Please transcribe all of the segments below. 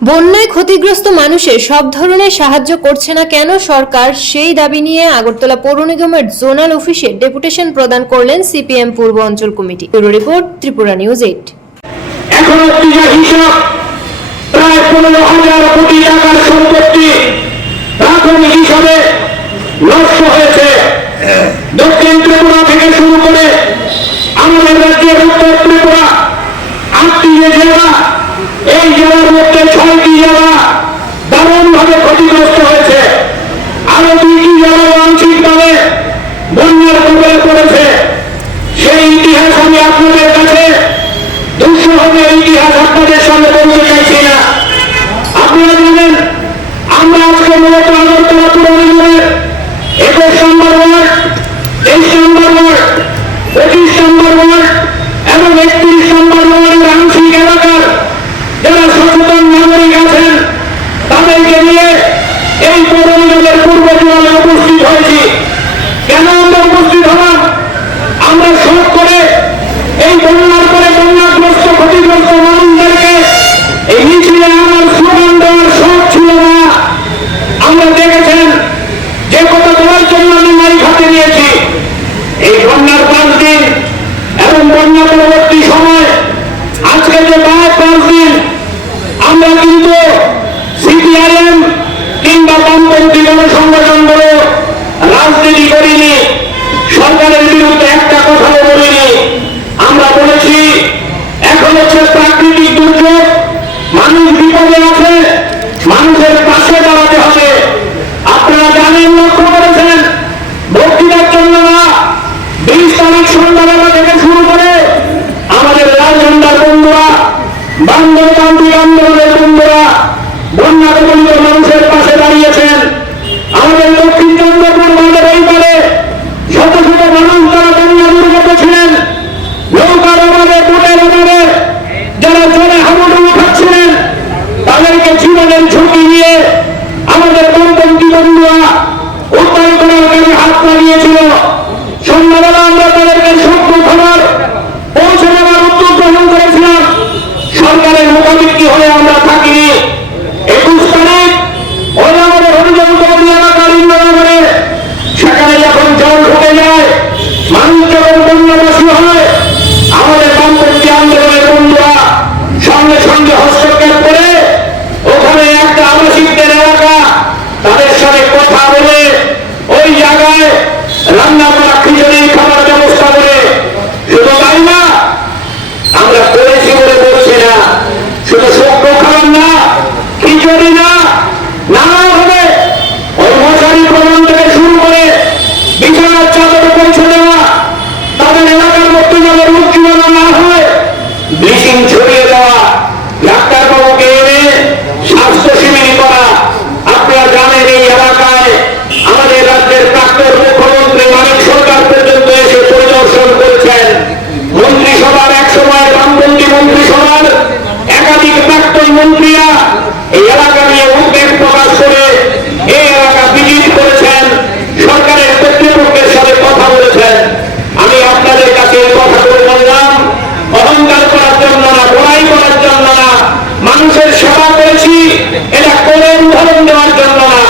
বন্যায় ক্ষতিগ্রস্ত মানুষের সব ধরনের সাহায্য করছে না কেন সরকার, সেই দাবি নিয়ে আগরতলা পৌর নিগমের জোনাল অফিসে ডেপুটেশন প্রদান করলেন সিপিএম পূর্ব অঞ্চল committee. Bureau report, Tripura news 8। এখন হিসাব প্রায় 15,000 কোটি টাকার সম্পত্তি প্রাথমিক হিসাবে নষ্ট হয়েছে। দক্ষিণ ত্রিপুরা থেকে শুরু করে আমাদের রাজ্যের উত্তর ত্রিপুরা 8টি জেলা, এই জেলার মধ্যে 6টি জেলা দারুণভাবে ক্ষতিগ্রস্ত হয়েছে। আরো 2টি জেলা আংশিকভাবে বন্যার কবলে পড়েছে। সেই ইতিহাস আমি আপনাদের কাছে দুঃসহের ইতিহাস আপনাদের সামনে বলতে চাইছি না। আপনারা জানেন, আমরা আজকে মূলত আগরতলা পৌর নিগমের 21 নম্বর ওয়ার্ড, 23 নম্বর ওয়ার্ড, 25 নম্বর ওয়ার্ড এবং 31 নম্বর ওয়ার্ডের আংশিক এলাকার যারা সচেতন নাগরিক আছেন তাদেরকে নিয়ে এই পৌর নিগমের পূর্ব জোনালে উপস্থিত হয়েছি। কেন আমরা উপস্থিত হলাম? আমরা শোক করে এই বন্যার পরে বন্যাগ্রস্ত ক্ষতিগ্রস্ত মানুষদেরকে এই মিছিলে আমার স্লোগান দেওয়ার শখ ছিল না। আমরা দেখেছেন যে কথা বলার জন্য আমি মাইক হাতে নিয়েছি। এই বন্যার 5 দিন এবং বন্যা পরবর্তী সময় আজকে যে 5 দিন আমরা কিন্তু সিপিআইএম কিংবা বামপন্থী কোন সংগঠন বলে রাজনীতি করিনি, সরকারের বিরুদ্ধে একটা কথাও বলিনি। আমরা বলেছি এখন হচ্ছে প্রাকৃতিক দুর্যোগ, মানুষ বিপদে আছে, মানুষের পাশে দাঁড়াতে হবে। আপনারা জানেন, লক্ষ্য করেছেন, বক্তৃতার জন্য না, 20 তারিখ সন্ধ্যাবেলা থেকে শুরু করে আমাদের রাজঝান্ডার বন্ধুরা, বামতান্ত্রিক আন্দোলনের বন্ধুরা বন্যা কবলিত মানুষের পাশে দাঁড়িয়েছেন। আমাদের দক্ষিণ চন্দ্রপুর বাঁধের এইবারে শত শত মানুষ যারা বন্যা দুর্গত ছিলেন, নৌকার অভাবে, বোটের অভাবে যারা জলে হাবুডুবু খাচ্ছিলেন, তাদেরকে জীবনের ঝুঁকি নিয়ে আমাদের বামপন্থী বন্ধুরা উদ্ধার করার কাজে হাত লাগিয়েছিল। সন্ধ্যাবেলা আমরা তাদেরকে সত্য খবর পৌঁছে দেওয়ার উদ্যোগ গ্রহণ করেছিলাম। সরকারের মুখাপেক্ষি হয়ে আমরা থাকিনি। 21 তারিখ ওই আমাদের হরিজন কলোনি এলাকার ইন্দ্রনগরে সেখানে যখন জল ঢুকে যায়, মানুষ যখন বন্যাবাসী হয়, আমাদের বামপন্থী আন্দোলনের বন্ধুরা সঙ্গে সঙ্গে হস্তক্ষেপ করে ওখানে একটা আবাসিকদের এলাকা, তাদের সাথে কথা বলে ওই জায়গায় রান্না করা খিচুড়ির খাবার ব্যবস্থা করে। শুধু তাই না, আমরা করেছি বলে বলছি না, শুধু সভ্য খাবার না, খিচুড়ি না, নানাভাবে ওই মশারি প্রমাণ থেকে শুরু করে বিছানার চাদর পৌঁছে দেওয়া, তাদের এলাকার মধ্যে যেন রোগ জীবাণু না হয় ব্লিচিং ছড়িয়ে দেওয়া, ডাক্তারবাবুকে এনে স্বাস্থ্য শিবির করা। আপনারা জানেন, এই এলাকায় আমাদের রাজ্যের প্রাক্তন মুখ্যমন্ত্রী মানিক সরকার পর্যন্ত এসে পরিদর্শন করেছেন। মন্ত্রিসভার এক সময় বামপন্থী মন্ত্রিসভার একাধিক প্রাক্তন মন্ত্রীরা এই এলাকা নিয়ে উদ্বেগ প্রকাশ করে এই এলাকা ভিজিট করেছেন, সরকারের কর্তৃপক্ষের সাথে কথা বলেছেন। আমি আপনাদের কাছে এই কথাগুলো বললাম অহংকার করার জন্য না, বড়াই করার জন্য না, মানুষের সেবা করেছি এটা করে উদাহরণ দেওয়ার জন্য না।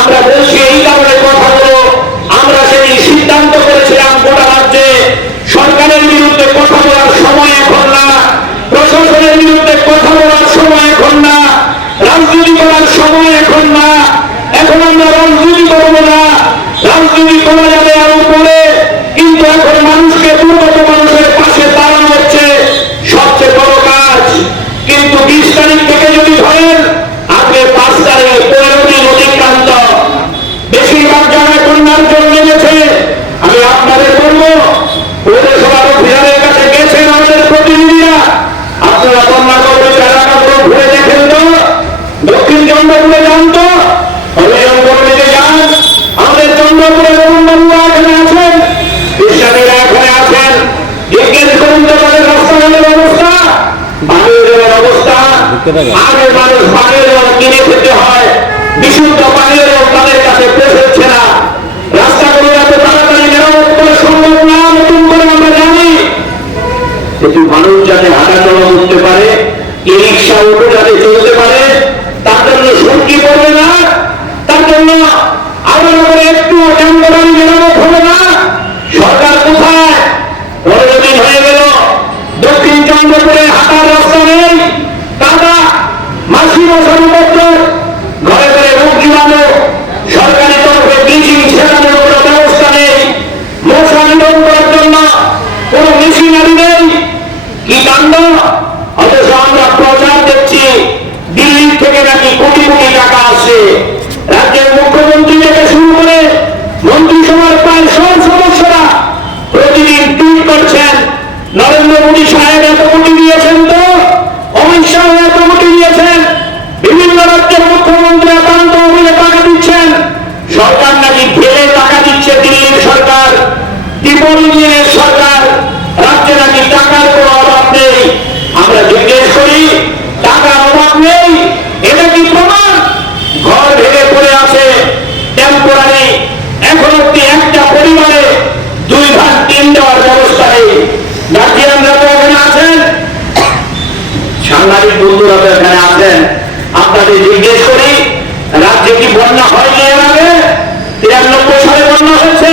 আমরা বলছি এই কারণে কথাগুলো, আমরা সেই সিদ্ধান্ত করেছিলাম গোটা রাজ্যে সরকারের বিরুদ্ধে কথা বলার সময় এখন না, প্রশাসনের বিরুদ্ধে কথা বলার সময় এখন না, রাজনীতি করার সময় এখন না। এখন আমরা রাজনীতি করব না, রাজনীতি করা যাবে আরো পরে, কিন্তু এখন মানুষকে, দুর্গত মানুষের পাশে দাঁড়ানো হচ্ছে সবচেয়ে বড় কাজ। কিন্তু 20 তারিখ থেকে যদি ধরেন, আজকে 5 তারিখ, 15 দিন অতিক্রান্ত, বেশিরভাগ জায়গায় বন্যার জল নেমেছে। আমি আপনাদের বলবো, পৌরসভার অফিসারের কাছে গেছেন আমাদের প্রতিনিধিরা, আপনারা বন্যা কবলিত এলাকাগুলো ঘুরে দেখেন তো, দক্ষিণ চন্দ্রপুরে যান তো, হরিজন কলোনিতে যান, আমাদের চন্দ্রপুরের বন্ধুরা এখানে আছেন, কৃষ্ণানীরা এখানে আছেন, জিজ্ঞেস করুন তো তাদের রাস্তাঘাটের অবস্থা, পানীয় জলের অবস্থা। আগে মানুষ পানীয় জল কিনে খেতে হয়, বিশুদ্ধ পানীয় জল তাদের কাছে পৌঁছচ্ছে না। রাস্তাগুলো যাতে তাড়াতাড়ি মেরামত করা সম্ভব না, নতুন করে আমরা জানি, কিন্তু মানুষ যাতে হাঁটাচলা করতে পারে, ই রিক্সা অটো যাতে চলতে পারে, জন্য আবার করে একটু টেম্পোরারি মেরামত হবে না? সরকার কোথায়? 15 দিন হয়ে গেল, দক্ষিণ চন্দ্রপুরে হাঁটার রাস্তা নেই, কাদা, মাসি মশার উপদ্রব, ঘরে ঘরে রোগ জীবাণু, সরকারি তরফে ব্লিচিং ছেড়ানোর কোনো ব্যবস্থা নেই, মশা নিধন করার জন্য কোনো মেশিনারি নেই। কি কাণ্ড! অথচ আমরা প্রচার দেখছি দিল্লি থেকে নাকি কোটি কোটি টাকা আসছে। রাজ্যের মুখ্যমন্ত্রী থেকে শুরু করে মন্ত্রিসভার প্রায় সব সদস্যরা প্রতিদিন টুইট করছেন, নরেন্দ্র মোদী সাহেব এত কোটি দিয়েছেন, তো অমিত শাহ এত কোটি দিয়েছেন, বিভিন্ন রাজ্যের মুখ্যমন্ত্রী একান্ত অভিলে টাকা দিচ্ছেন, সরকার নাকি ঢেলে টাকা দিচ্ছে দিল্লির সরকার, ত্রিপুরা ইউনিয়নের সরকার, রাজ্যে নাকি টাকার কোনো অভাব নেই। আমরা জিজ্ঞেস করি, টাকার অভাব নেই, এটা কি প্রমাণ? ঘর ভেঙে পড়ে আছে টেম্পোরারি, এখন অব্দি একটা পরিবারে 2 ভাগ 3 দেওয়ার ব্যবস্থা নেই। গার্জিয়ানরা তো এখানে আছেন, সাংবাদিক বন্ধুরা তো এখানে আছেন, আপনাদের জিজ্ঞেস করি, রাজ্যে কি বন্যা হয়নি? এর আগে 93 সালে বন্যা হয়েছে,